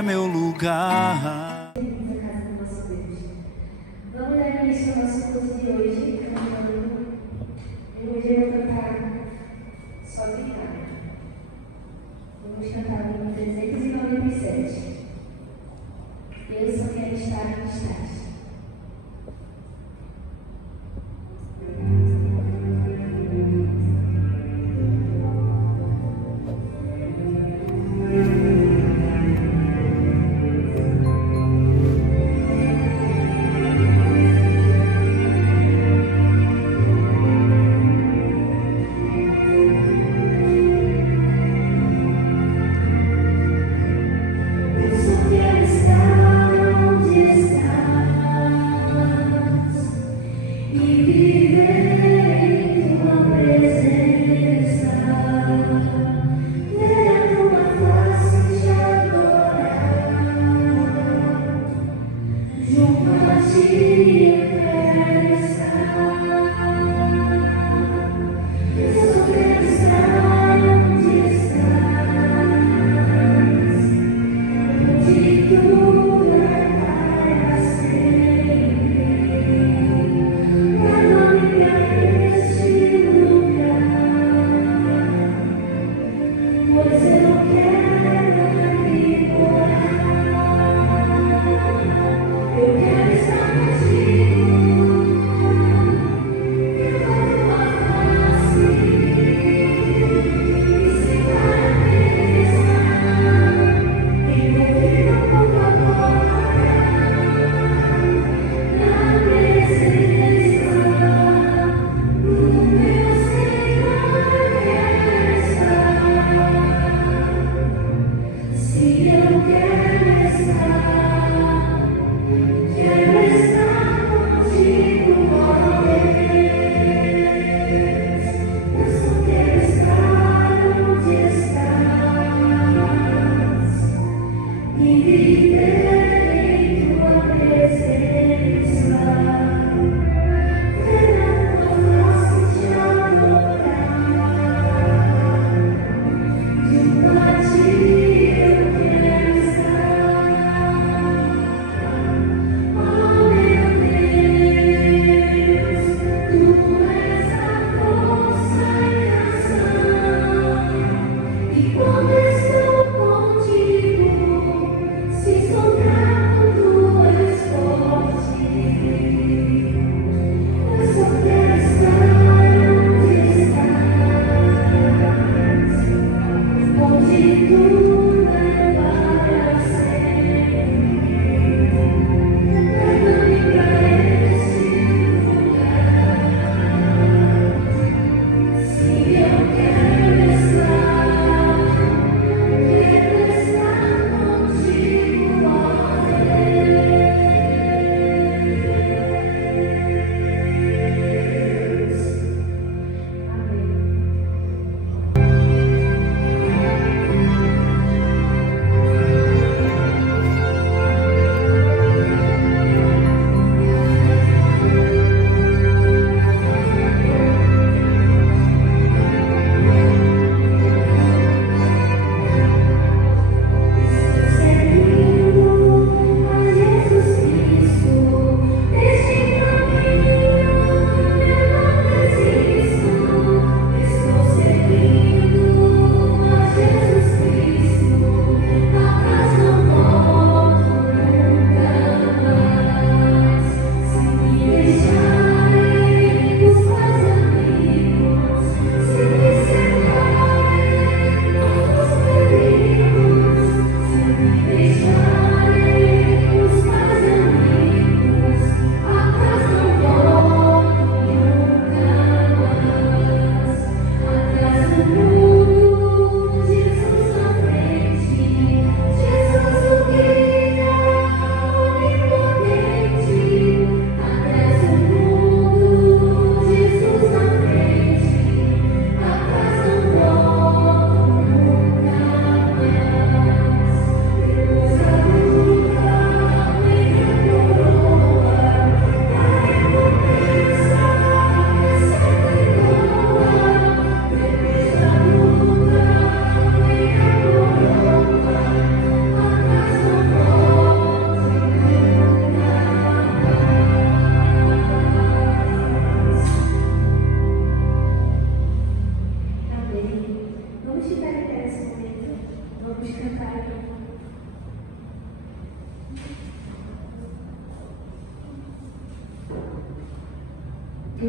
é meu lugar. Vamos dar início ao nosso curso de hoje, cantando. Hoje eu vou cantar Só Gritar. Vamos cantar o hino 397. Eu só quero estar onde estás.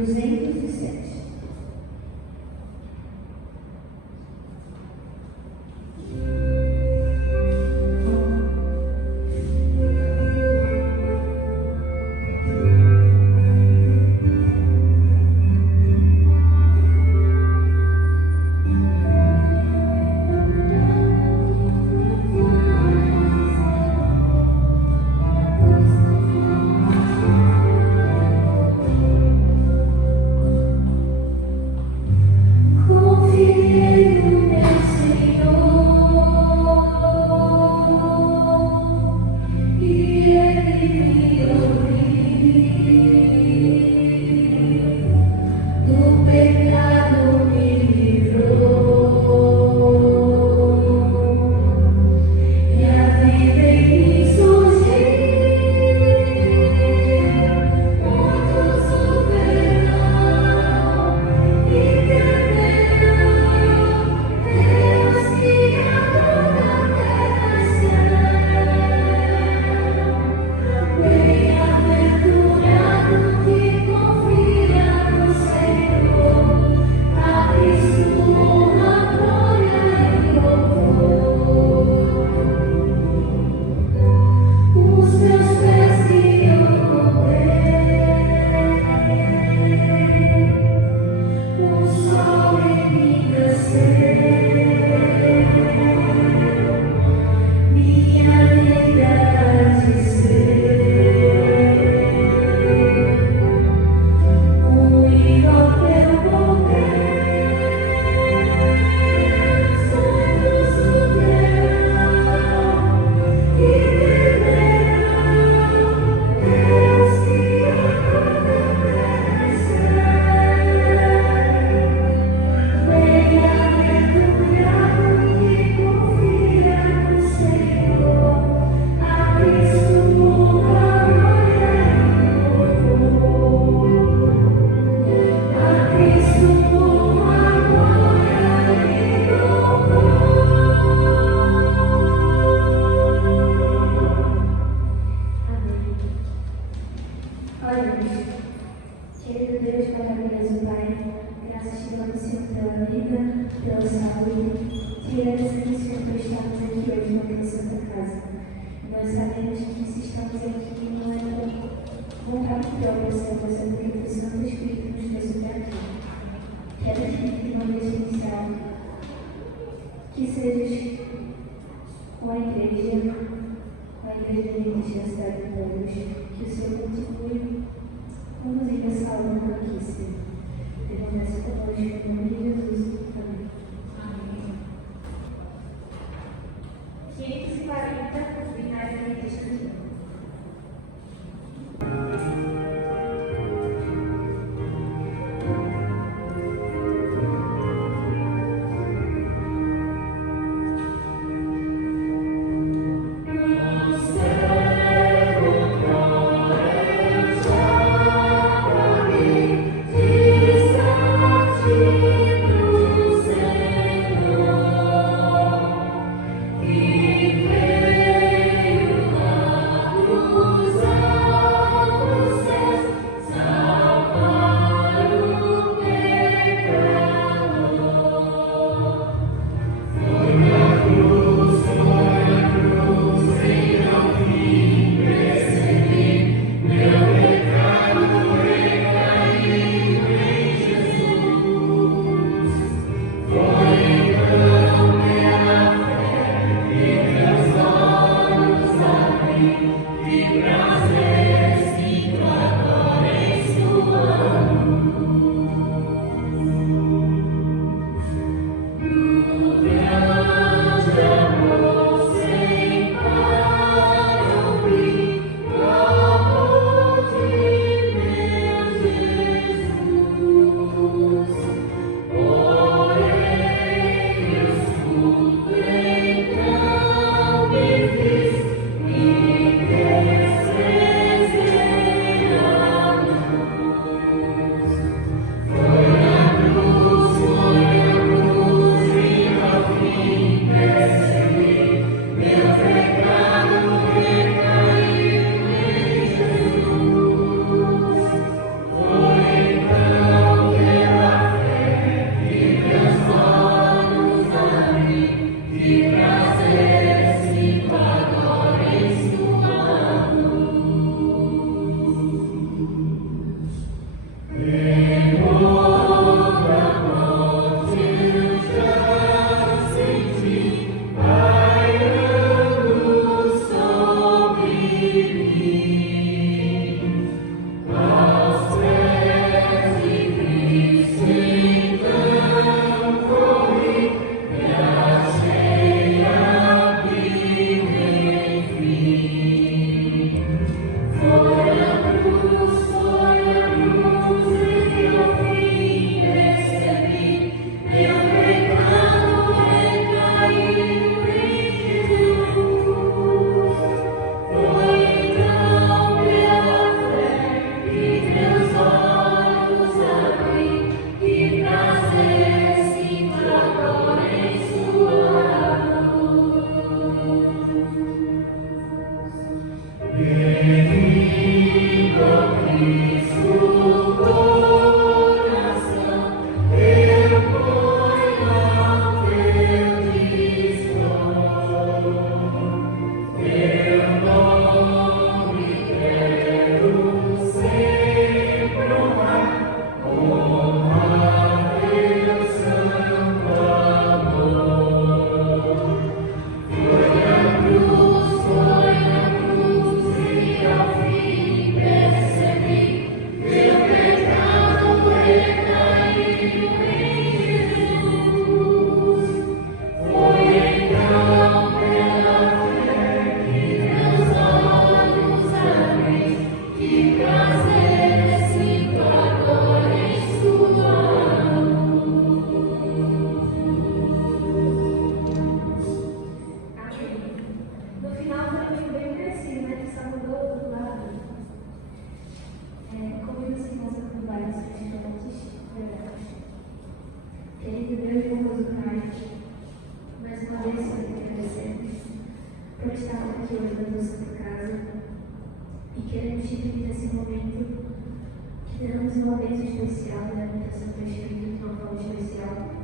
207. Querido Deus, maravilhoso Pai, graças te damos, Senhor, pela vida, pela saúde. Te agradecemos, Senhor, por estarmos aqui hoje na tua santa casa. Nós sabemos que se estamos aqui não é por vontade própria, Senhor, mas é porque o Santo Espírito nos trouxe até aqui. Quero te pedir de uma vez inicial que sejas com a igreja adventista da cidade de Deus, que o Senhor continue conduzir essa alma aqui, Senhor. Permanece conosco em nome de Jesus. Amém. Amém. 540, Binário Adventista de Deus.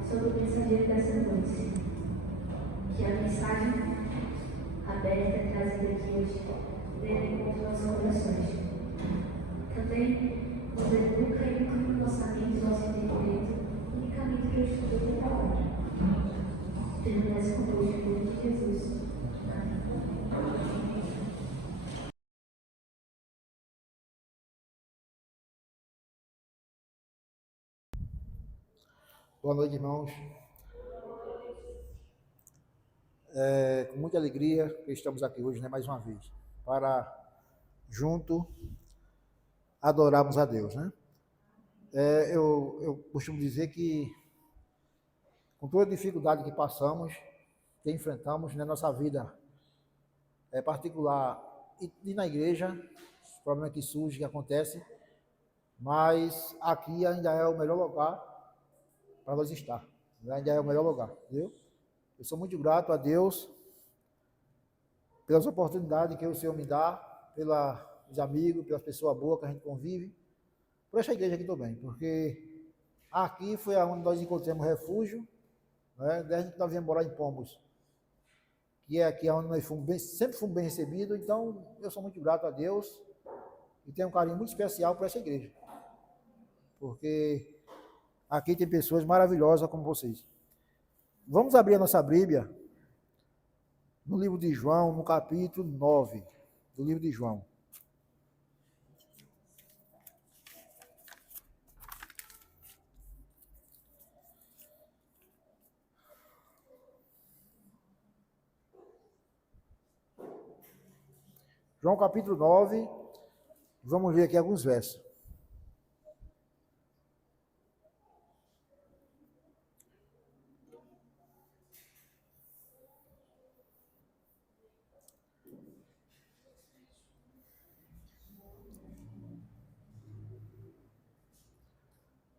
sobre o pensamento dessa noite, que a mensagem aberta trazida aqui hoje deve encontrar nossos corações. Também nos educa e inclui nossa mente, nosso entendimento, unicamente para o estudo da palavra. Permanece conosco em nome de Jesus. Amém. Boa noite, irmãos. Com muita alegria que estamos aqui hoje, né, mais uma vez, para junto adorarmos a Deus, né? Eu costumo dizer que, com toda a dificuldade que passamos, que enfrentamos na nossa vida particular e na igreja, os problemas que surgem, que acontecem, mas aqui ainda é o melhor lugar para nós estar. Ainda é o melhor lugar, entendeu? Eu sou muito grato a Deus pelas oportunidades que o Senhor me dá, pelos amigos, pelas pessoas boas que a gente convive, por esta igreja aqui também, porque aqui foi onde nós encontramos refúgio, né? Desde que nós viemos morar em Pombos, que é aqui onde nós sempre fomos bem recebidos. Então eu sou muito grato a Deus e tenho um carinho muito especial por essa igreja, porque aqui tem pessoas maravilhosas como vocês. Vamos abrir a nossa Bíblia no livro de João, no capítulo 9 do livro de João. João capítulo 9, vamos ler aqui alguns versos.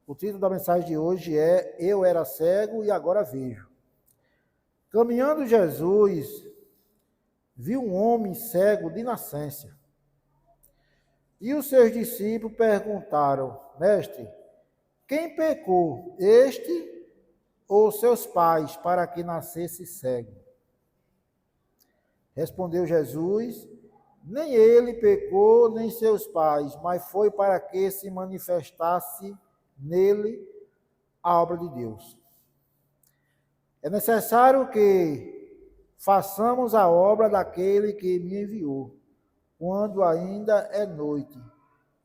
O título da mensagem de hoje é Eu era cego e agora vejo. Caminhando Jesus, viu um homem cego de nascença. E os seus discípulos perguntaram: Mestre, quem pecou, este ou seus pais, para que nascesse cego? Respondeu Jesus: Nem ele pecou, nem seus pais, mas foi para que se manifestasse nele a obra de Deus. É necessário que façamos a obra daquele que me enviou, quando ainda é noite.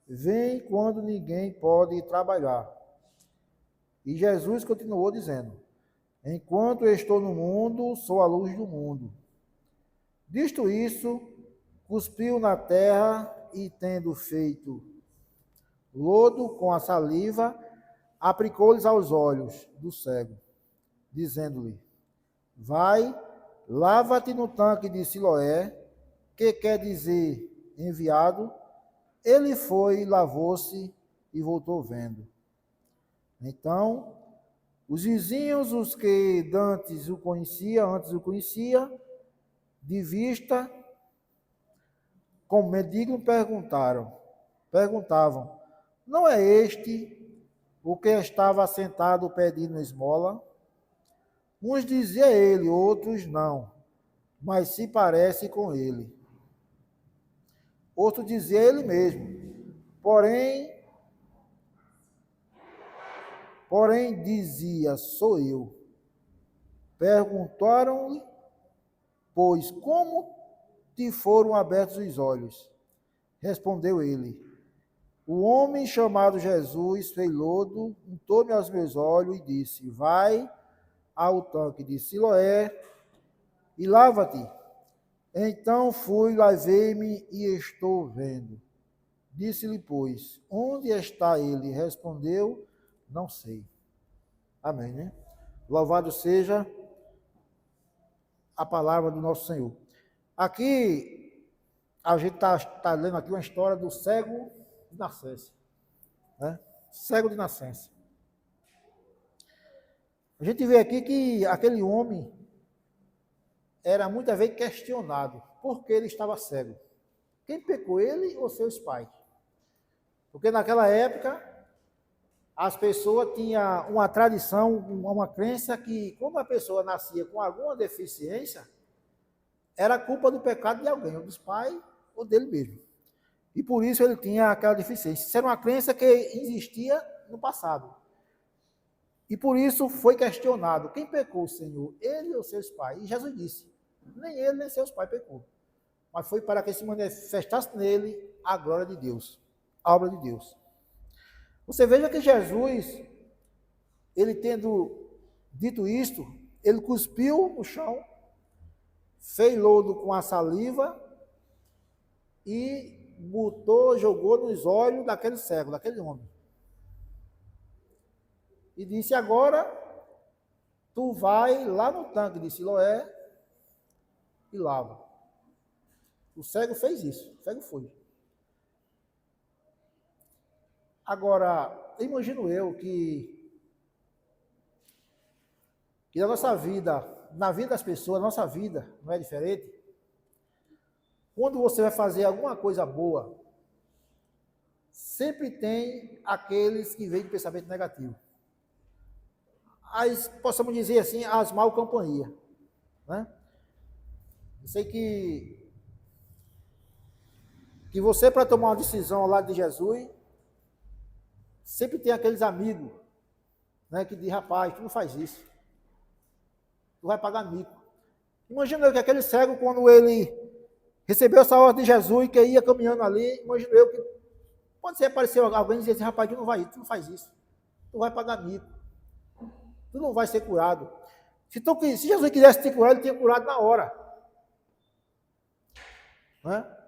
Vem quando ninguém pode trabalhar. E Jesus continuou dizendo: Enquanto estou no mundo, sou a luz do mundo. Dito isso, cuspiu na terra e, tendo feito lodo com a saliva, aplicou-lhes aos olhos do cego, dizendo-lhe: Vai, lava-te no tanque de Siloé, que quer dizer enviado. Ele foi, lavou-se e voltou vendo. Então, os vizinhos, os que antes o conhecia, de vista, como mendigo, perguntavam: Não é este o que estava sentado pedindo esmola? Uns diziam ele, outros não, mas se parece com ele. Outro dizia ele mesmo, porém dizia, sou eu. Perguntaram-lhe, pois, como te foram abertos os olhos? Respondeu ele: O homem chamado Jesus fez lodo, untou-me aos meus olhos e disse: Vai ao tanque de Siloé e lava-te. Então fui, lavei-me e estou vendo. Disse-lhe, pois, onde está ele? Respondeu: Não sei. Amém, né? Louvado seja a palavra do nosso Senhor. Aqui, a gente está lendo aqui uma história do cego de nascença. Né? Cego de nascença. A gente vê aqui que aquele homem era muitas vezes questionado por que ele estava cego. Quem pecou, ele ou seus pais? Porque naquela época, as pessoas tinham uma tradição, uma crença que, como a pessoa nascia com alguma deficiência, era culpa do pecado de alguém, ou dos pais, ou dele mesmo. E por isso ele tinha aquela deficiência. Isso era uma crença que existia no passado. E por isso foi questionado: quem pecou, Senhor? Ele ou seus pais? E Jesus disse: nem ele, nem seus pais pecou. Mas foi para que se manifestasse nele a glória de Deus, a obra de Deus. Você veja que Jesus, ele tendo dito isto, ele cuspiu no chão, fez lodo com a saliva e jogou nos olhos daquele cego, daquele homem. E disse: agora tu vai lá no tanque de Siloé e lava. O cego fez isso, o cego foi. Agora, imagino eu que na nossa vida, na vida das pessoas, na nossa vida não é diferente. Quando você vai fazer alguma coisa boa, sempre tem aqueles que vêm de pensamento negativo. Possamos dizer assim, as mal companhia, né? Eu sei que você, para tomar uma decisão ao lado de Jesus, sempre tem aqueles amigos, né, que dizem: rapaz, tu não faz isso, tu vai pagar mico. Imagina eu que aquele cego, quando ele recebeu essa ordem de Jesus, que ia caminhando ali, imagino eu que pode ser aparecer alguém e dizer assim: rapaz, tu não vai, tu não faz isso, tu vai pagar mico, tu não vai ser curado. Se Jesus quisesse te curar, ele tinha curado na hora. Né?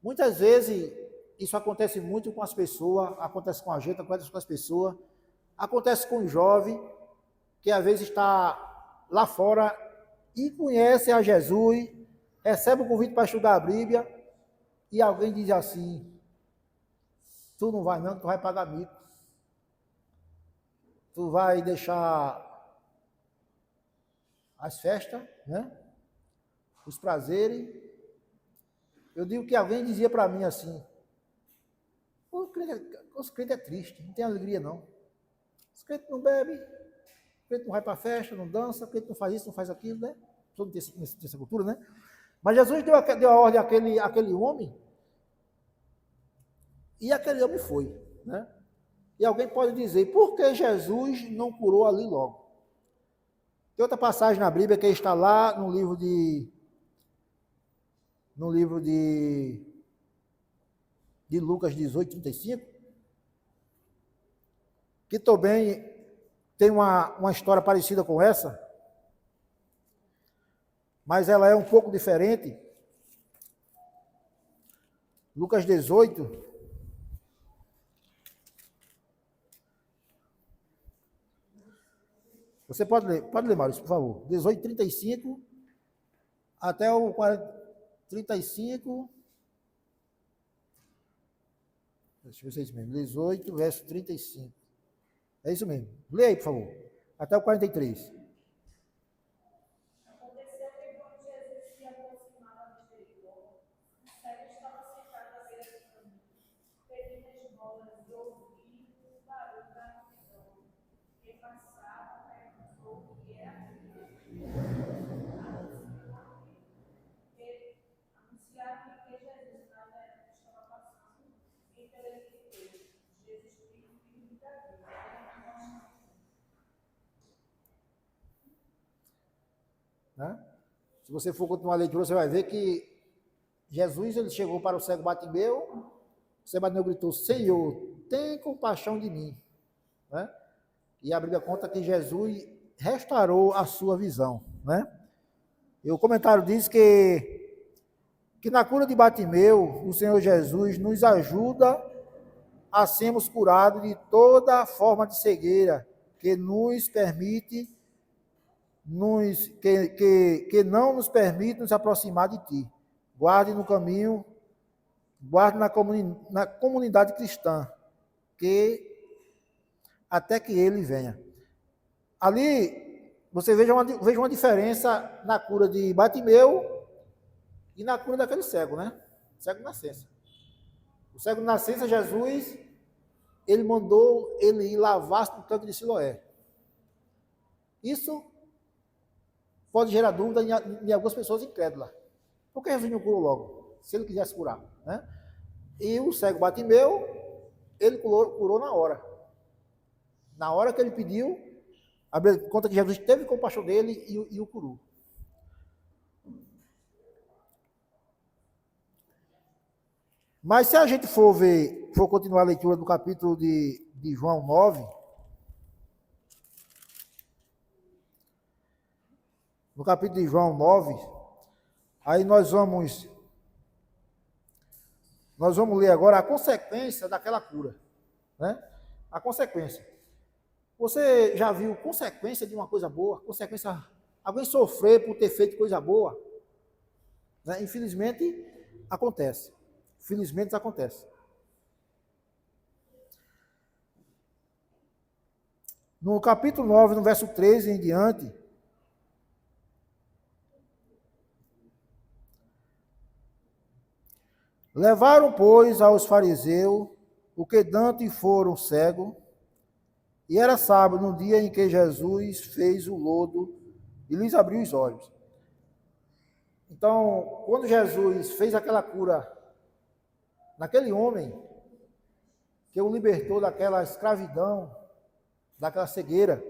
Muitas vezes isso acontece muito com as pessoas, acontece com a gente, acontece com as pessoas, acontece com o jovem, que às vezes está lá fora e conhece a Jesus, recebe o convite para estudar a Bíblia, e alguém diz assim: tu não vai não, tu vai pagar mico, tu vai deixar as festas, né? Os prazeres. Eu digo que alguém dizia para mim assim: os crentes é triste, não tem alegria não. Os crentes não bebem, o crente não vai para a festa, não dança, o crente não faz isso, não faz aquilo, né? Todo tem essa cultura, né? Mas Jesus deu a ordem àquele homem, e aquele homem foi, né? E alguém pode dizer: por que Jesus não curou ali logo? Tem outra passagem na Bíblia que está lá no livro de Lucas 18:35, que também tem uma história parecida com essa, mas ela é um pouco diferente. Lucas 18, você pode ler, Maurício, por favor. 18:35 até o 35. Deixa eu ver se é isso mesmo. 18, verso 35. É isso mesmo. Lê aí, por favor. Até o 43. Aconteceu que quando Jesus se aproximava de Jericó, o cego estava sentado à beira do caminho, pedindo esmolas e ouvindo o barulho da multidão. Quem passava perguntou o que era aquilo. Anunciaram que Jesus Nazareno estava passando, então ele disse: Jesus Cristo, filho de Davi. Né? Se você for continuar a leitura, você vai ver que Jesus, ele chegou para o cego Bartimeu, o cego Bartimeu gritou: Senhor, tem compaixão de mim. Né? E a Bíblia conta que Jesus restaurou a sua visão. Né? E o comentário diz que na cura de Bartimeu, o Senhor Jesus nos ajuda a sermos curados de toda forma de cegueira que nos permite, que não nos permite nos aproximar de Ti. Guarde no caminho, guarde na comunidade cristã, até que Ele venha. Ali, você veja uma diferença na cura de Bartimeu e na cura daquele cego, né? Cego de nascença. O cego de nascença, Jesus ele mandou ele ir lavar-se no tanque de Siloé. Isso pode gerar dúvida em algumas pessoas incrédulas. Por que Jesus não curou logo? Se ele quisesse curar, né? E o cego Bartimeu, ele curou na hora. Na hora que ele pediu, a Bíblia conta que Jesus teve compaixão dele e o curou. Mas se a gente for continuar a leitura do capítulo de João 9, no capítulo de João 9, aí nós vamos ler agora a consequência daquela cura, né? A consequência. Você já viu consequência de uma coisa boa? Consequência, alguém sofrer por ter feito coisa boa? Né? Infelizmente, acontece. Felizmente acontece. No capítulo 9, no verso 13 em diante, levaram, pois, aos fariseus o que dantes foram cego, e era sábado, no dia em que Jesus fez o lodo e lhes abriu os olhos. Então, quando Jesus fez aquela cura naquele homem que o libertou daquela escravidão, daquela cegueira,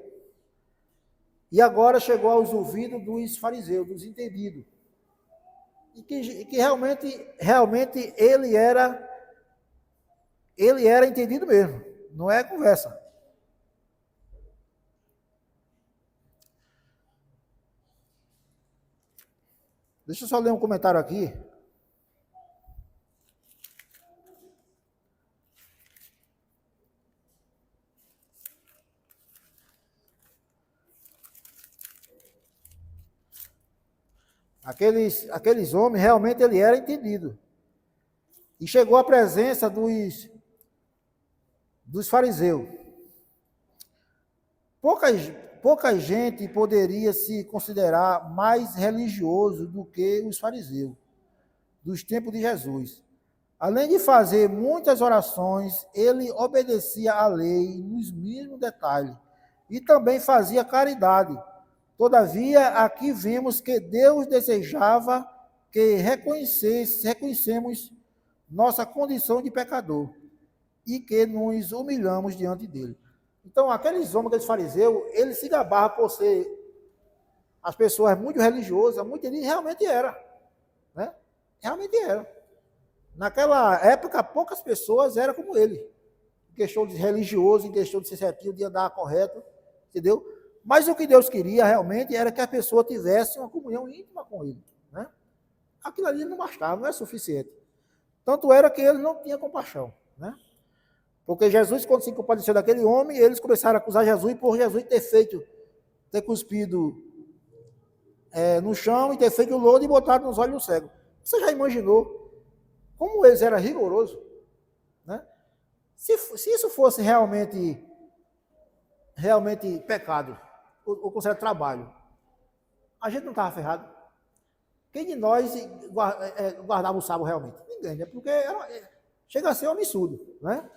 e agora chegou aos ouvidos dos fariseus, dos entendidos, e que realmente ele era entendido mesmo, não é conversa. Deixa eu só ler um comentário aqui. Aqueles homens, realmente ele era entendido. E chegou à presença dos fariseus. Pouca gente poderia se considerar mais religioso do que os fariseus, dos tempos de Jesus. Além de fazer muitas orações, ele obedecia à lei nos mínimos detalhes e também fazia caridade. Todavia, aqui vemos que Deus desejava que reconhecemos nossa condição de pecador e que nos humilhamos diante dele. Então, aqueles homens, aqueles fariseus, eles se gabavam por ser as pessoas muito religiosas, muito ele realmente era, né? Realmente era. Naquela época, poucas pessoas eram como ele, em questão de religioso, em questão de ser certinho, de andar correto, entendeu? Mas o que Deus queria realmente era que a pessoa tivesse uma comunhão íntima com ele, né? Aquilo ali não bastava, não é suficiente. Tanto era que ele não tinha compaixão, né? Porque Jesus, quando se compadeceu daquele homem, eles começaram a acusar Jesus por Jesus ter cuspido no chão e ter feito o lodo e botado nos olhos do cego. Você já imaginou como eles eram rigorosos, né? Se isso fosse realmente pecado, ou considerado trabalho, a gente não estava ferrado. Quem de nós guardava o sábado realmente? Ninguém, né? Porque chega a ser um absurdo, né?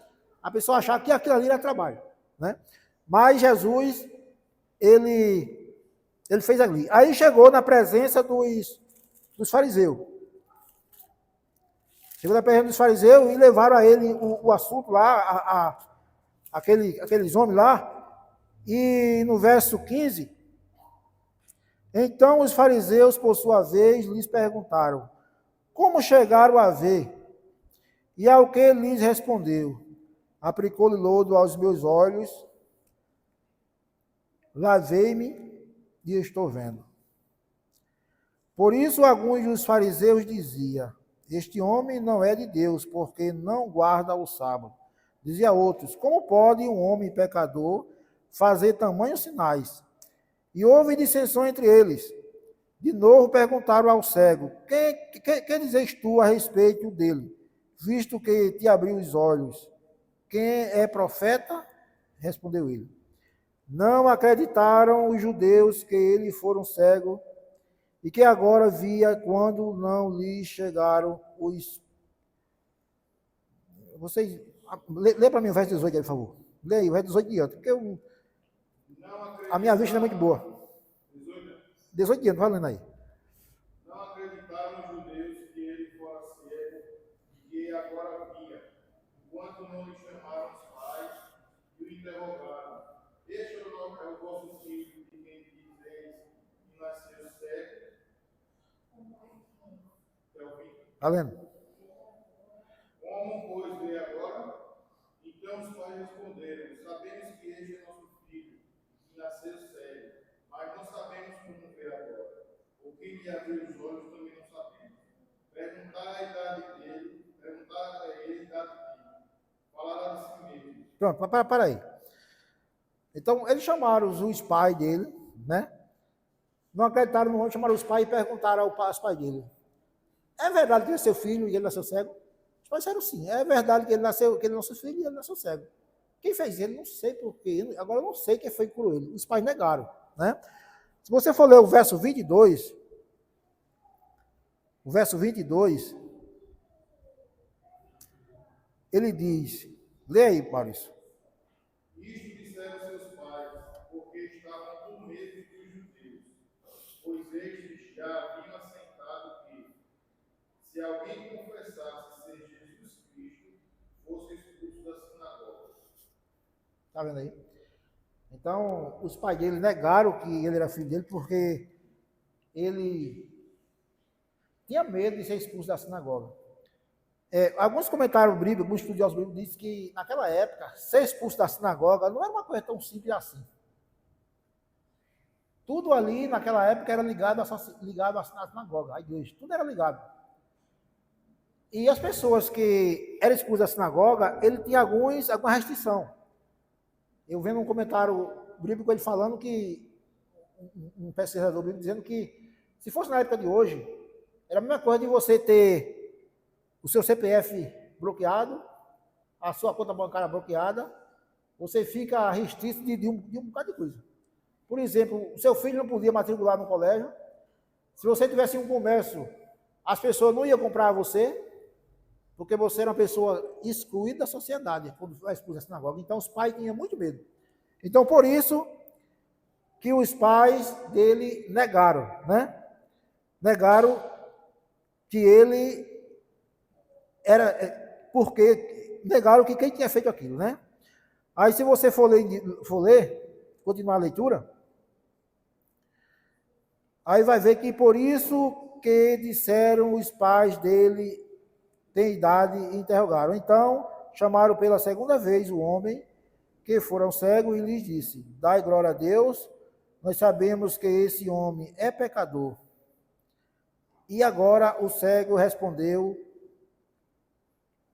A pessoa achar que aquilo ali era trabalho, né? Mas Jesus, ele fez ali. Aí chegou na presença dos fariseus. Chegou na presença dos fariseus e levaram a ele o assunto lá, aqueles homens lá. E no verso 15, então os fariseus, por sua vez, lhes perguntaram, como chegaram a ver? E ao que lhes respondeu, aplicou-lhe lodo aos meus olhos, lavei-me e estou vendo. Por isso alguns dos fariseus diziam, este homem não é de Deus, porque não guarda o sábado. Dizia outros, como pode um homem pecador fazer tamanhos sinais? E houve dissensão entre eles. De novo perguntaram ao cego, que dizes tu a respeito dele, visto que te abriu os olhos? Quem é profeta? Respondeu ele. Não acreditaram os judeus que ele fora um cego e que agora via quando não lhe chegaram os... Vocês Lê para mim o verso 18 aí, por favor. Lê aí o verso 18 diante, porque a minha vista não é muito boa. 18 diante, vai lendo aí. Não acreditaram os judeus que ele fora cego e que agora via, enquanto não lhe chamaram os pais e o interrogaram. Este é o vosso filho, de quem dizeis que nasceu cego? Está lendo? Como, pois, vê agora? Então os pais responderam: sabemos que este é nosso filho, que nasceu cego, mas não sabemos como vê agora. O que lhe abriu os olhos também não sabemos. Perguntar a idade dele, perguntar a ele a idade dele. Falará de si mesmo. Pronto, para aí. Então, eles chamaram os pais dele, né? Não acreditaram no homem, chamaram os pais e perguntaram aos pais dele. É verdade que ele é seu filho e ele nasceu cego? Os pais disseram sim. É verdade que ele é nosso filho e ele nasceu cego. Quem fez ele? Não sei porquê. Agora eu não sei quem foi que curou ele. Os pais negaram, né? Se você for ler o verso 22, ele diz, lê aí, Maurício. Isto disseram seus pais, porque estavam com medo dos judeus, pois estes já haviam assentado que, se alguém confessasse ser Jesus Cristo, fosse expulso da sinagoga. Está vendo aí? Então, os pais dele negaram que ele era filho dele porque ele tinha medo de ser expulso da sinagoga. Alguns comentários bíblicos, alguns estudiosos bíblicos dizem que naquela época, ser expulso da sinagoga não era uma coisa tão simples assim. Tudo ali naquela época era ligado à sinagoga, à igreja, tudo era ligado. E as pessoas que eram expulsas da sinagoga, ele tinha alguma restrição. Eu vendo um comentário bíblico ele falando que, um pesquisador bíblico dizendo que, se fosse na época de hoje, era a mesma coisa de você ter o seu CPF bloqueado, a sua conta bancária bloqueada, você fica restrito de um bocado de coisa. Por exemplo, o seu filho não podia matricular no colégio. Se você tivesse um comércio, as pessoas não iam comprar você, porque você era uma pessoa excluída da sociedade, quando foi expulso da sinagoga. Então, os pais tinham muito medo. Então, por isso que os pais dele negaram, né? Negaram que ele era, porque negaram que quem tinha feito aquilo, né? Aí, se você for ler, continuar a leitura, aí vai ver que por isso que disseram os pais dele tem idade e interrogaram. Então, chamaram pela segunda vez o homem que foram cegos e lhes disse: dai glória a Deus, nós sabemos que esse homem é pecador. E agora o cego respondeu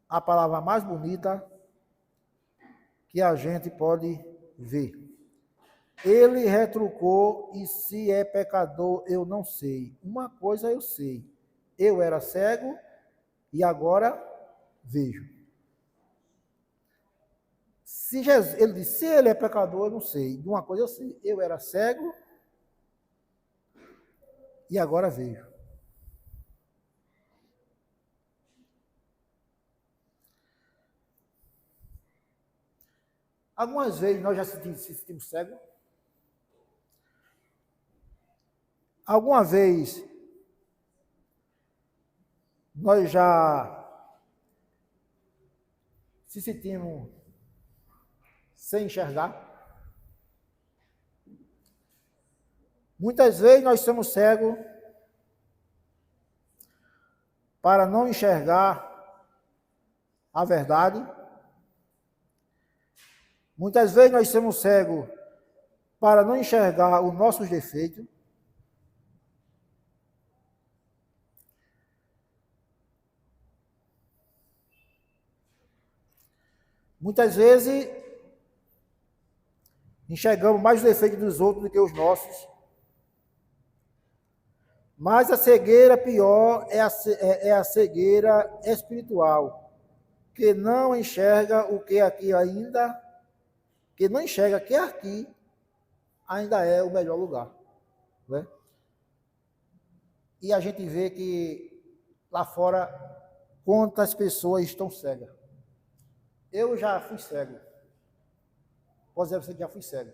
a palavra mais bonita que a gente pode ver. Ele retrucou: e se é pecador, eu não sei. Uma coisa eu sei, eu era cego e agora vejo. Ele disse: se ele é pecador, eu não sei. De uma coisa eu sei, eu era cego e agora vejo. Algumas vezes nós já se sentimos cegos. Alguma vez nós já se sentimos sem enxergar. Muitas vezes nós somos cegos para não enxergar a verdade. Muitas vezes nós somos cegos para não enxergar os nossos defeitos. Muitas vezes enxergamos mais os defeitos dos outros do que os nossos. Mas a cegueira pior é a cegueira espiritual, que não enxerga o que aqui ainda, que não enxerga que aqui ainda é o melhor lugar. Né? E a gente vê que lá fora quantas pessoas estão cegas. Eu já fui cego. Posso dizer a você que já fui cego.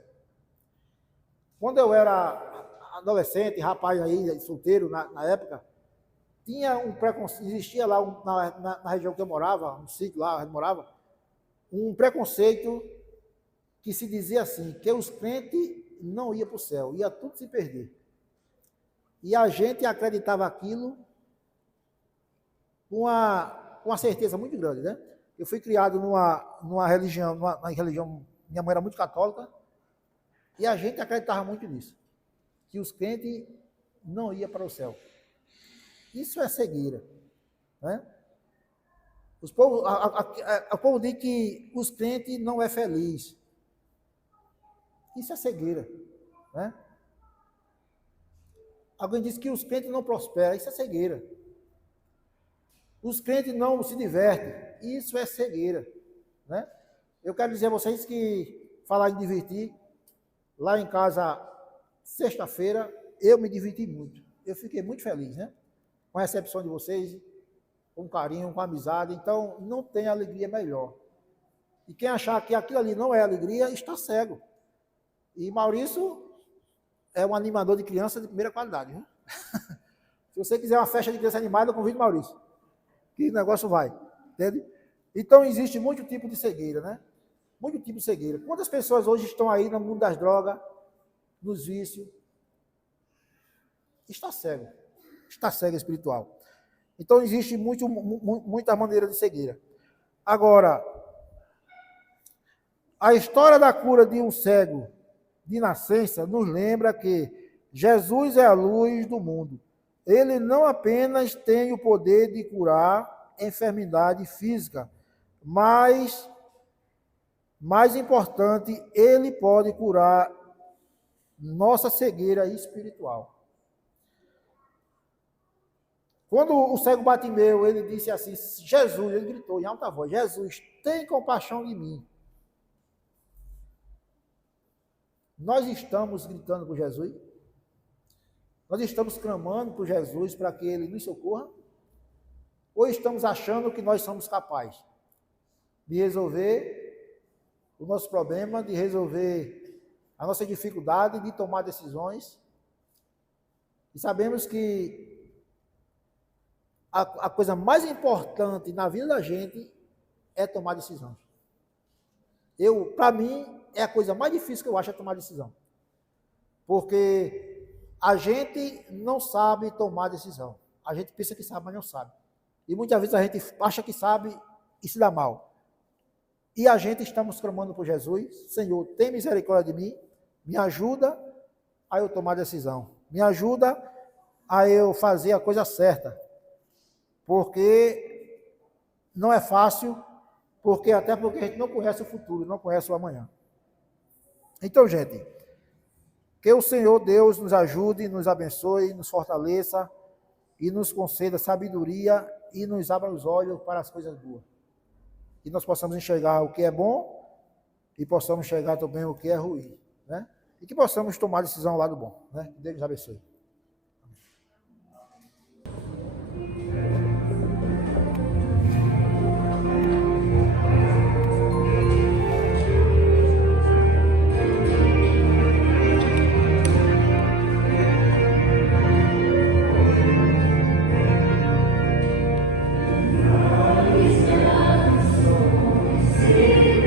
Quando eu era adolescente, rapaz aí, solteiro na época, tinha um preconceito, existia lá na região que eu morava, no sítio lá onde eu morava, um preconceito que se dizia assim, que os crentes não iam para o céu, ia tudo se perder. E a gente acreditava aquilo com uma certeza muito grande, né? Eu fui criado numa religião, minha mãe era muito católica, e a gente acreditava muito nisso, que os crentes não iam para o céu. Isso é cegueira, né? O povo diz que os crentes não é feliz. Isso é cegueira, né? Alguém diz que os crentes não prosperam. Isso é cegueira. Os crentes não se divertem. Isso é cegueira, né? Eu quero dizer a vocês que falar em divertir, lá em casa, sexta-feira, eu me diverti muito. Eu fiquei muito feliz, né? Com a recepção de vocês, com carinho, com amizade. Então, não tem alegria melhor. E quem achar que aquilo ali não é alegria, está cego. E Maurício é um animador de criança de primeira qualidade, né? Se você quiser uma festa de criança animada, eu convido Maurício. Que o negócio vai, entende? Então, existe muito tipo de cegueira, né? Muito tipo de cegueira. Quantas pessoas hoje estão aí no mundo das drogas, nos vícios? Está cego. Está cego espiritual. Então, existe muita maneira de cegueira. Agora, a história da cura de um cego de nascença nos lembra que Jesus é a luz do mundo. Ele não apenas tem o poder de curar enfermidade física, mas, mais importante, ele pode curar nossa cegueira espiritual. Quando o cego Bartimeu, ele disse assim, Jesus, ele gritou em alta voz, Jesus, tem compaixão de mim. Nós estamos gritando por Jesus? Nós estamos clamando por Jesus para que ele nos socorra? Ou estamos achando que nós somos capazes de resolver o nosso problema, de resolver a nossa dificuldade, de tomar decisões? E sabemos que a coisa mais importante na vida da gente é tomar decisão. Para mim, é a coisa mais difícil que eu acho é tomar decisão. Porque a gente não sabe tomar decisão. A gente pensa que sabe, mas não sabe. E muitas vezes a gente acha que sabe e se dá mal. E a gente estamos clamando por Jesus, Senhor, tem misericórdia de mim, me ajuda a eu tomar decisão. Me ajuda a eu fazer a coisa certa. Porque não é fácil, até porque a gente não conhece o futuro, não conhece o amanhã. Então, gente, que o Senhor Deus nos ajude, nos abençoe, nos fortaleça e nos conceda sabedoria e nos abra os olhos para as coisas boas. Que nós possamos enxergar o que é bom e possamos enxergar também o que é ruim, né? E que possamos tomar decisão ao lado bom, né? Que Deus nos abençoe. Se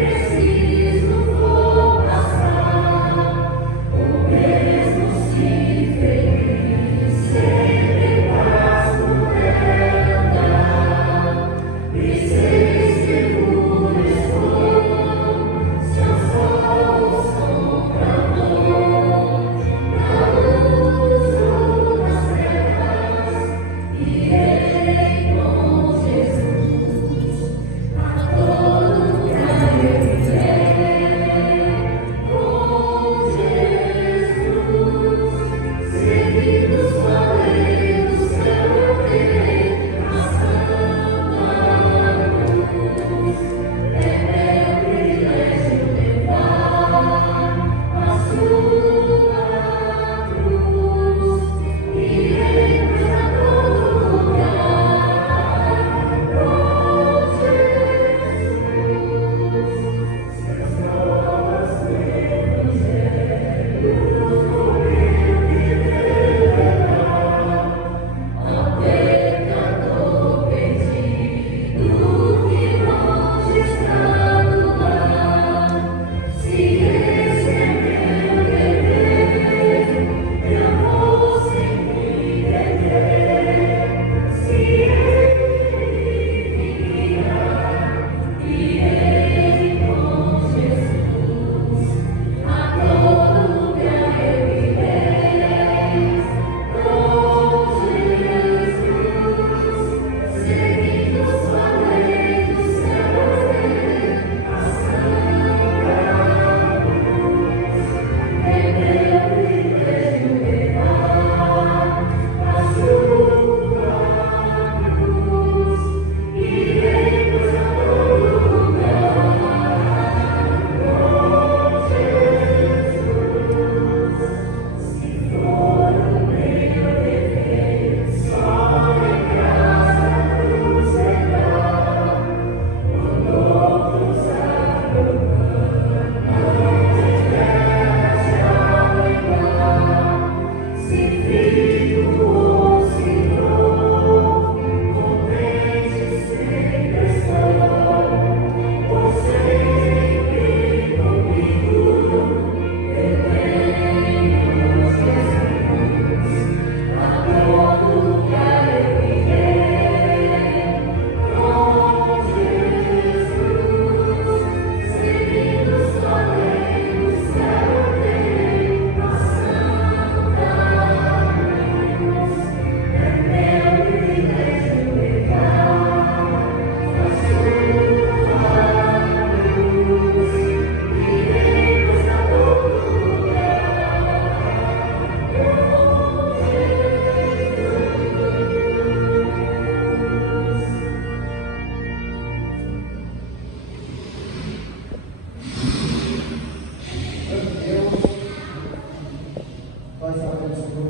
Senhor,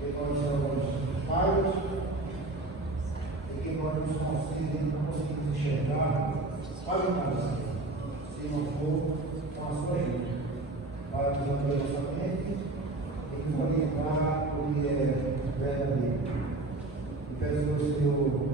que nós somos falhos e que nós não conseguimos enxergar para o Senhor, se não for com a sua ajuda, para nos abrir nossa mente e nos orientar o que é verdadeiro. E peço ao Senhor